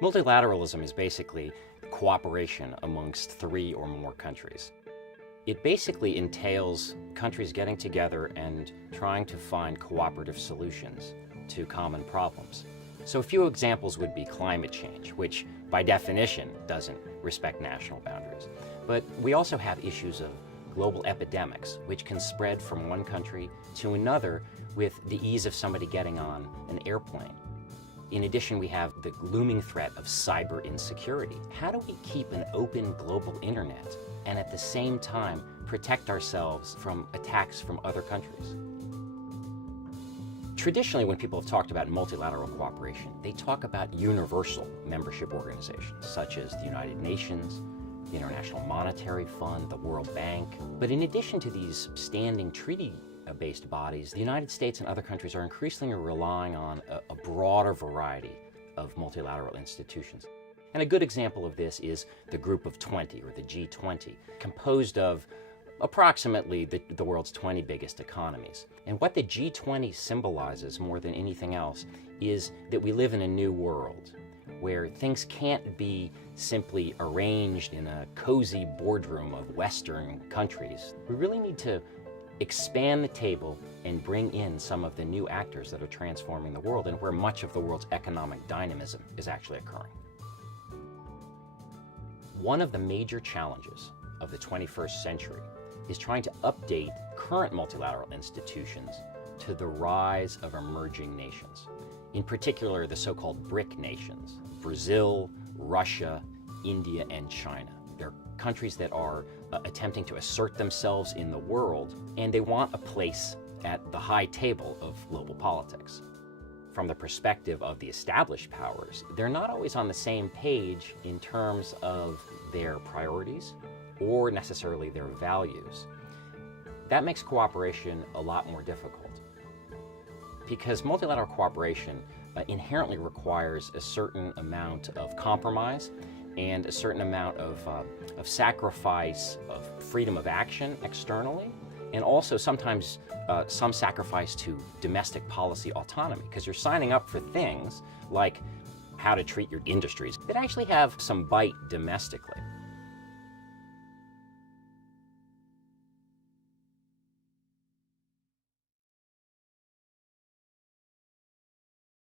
Multilateralism is basically cooperation amongst 3 or more countries. It basically entails countries getting together and trying to find cooperative solutions to common problems. So a few examples would be climate change, which by definition doesn't respect national boundaries. But we also have issues of global epidemics, which can spread from one country to another with the ease of somebody getting on an airplane. In addition, we have the looming threat of cyber insecurity. How do we keep an open global internet and at the same time protect ourselves from attacks from other countries? Traditionally, when people have talked about multilateral cooperation, they talk about universal membership organizations, such as the United Nations, the International Monetary Fund, the World Bank. But in addition to these standing treaty-based bodies, the United States and other countries are increasingly relying on a broader variety of multilateral institutions. And a good example of this is the Group of 20, or the G20, composed of approximately the world's 20 biggest economies. And what the G20 symbolizes more than anything else is that we live in a new world where things can't be simply arranged in a cozy boardroom of Western countries. We really need to expand the table and bring in some of the new actors that are transforming the world and where much of the world's economic dynamism is actually occurring. One of the major challenges of the 21st century is trying to update current multilateral institutions to the rise of emerging nations. In particular, the so-called BRIC nations, Brazil, Russia, India, and China. They're countries that are attempting to assert themselves in the world, and they want a place at the high table of global politics. From the perspective of the established powers, they're not always on the same page in terms of their priorities or necessarily their values. That makes cooperation a lot more difficult, because multilateral cooperation inherently requires a certain amount of compromise and a certain amount of sacrifice of freedom of action externally, and also sometimes some sacrifice to domestic policy autonomy, because you're signing up for things like how to treat your industries that actually have some bite domestically.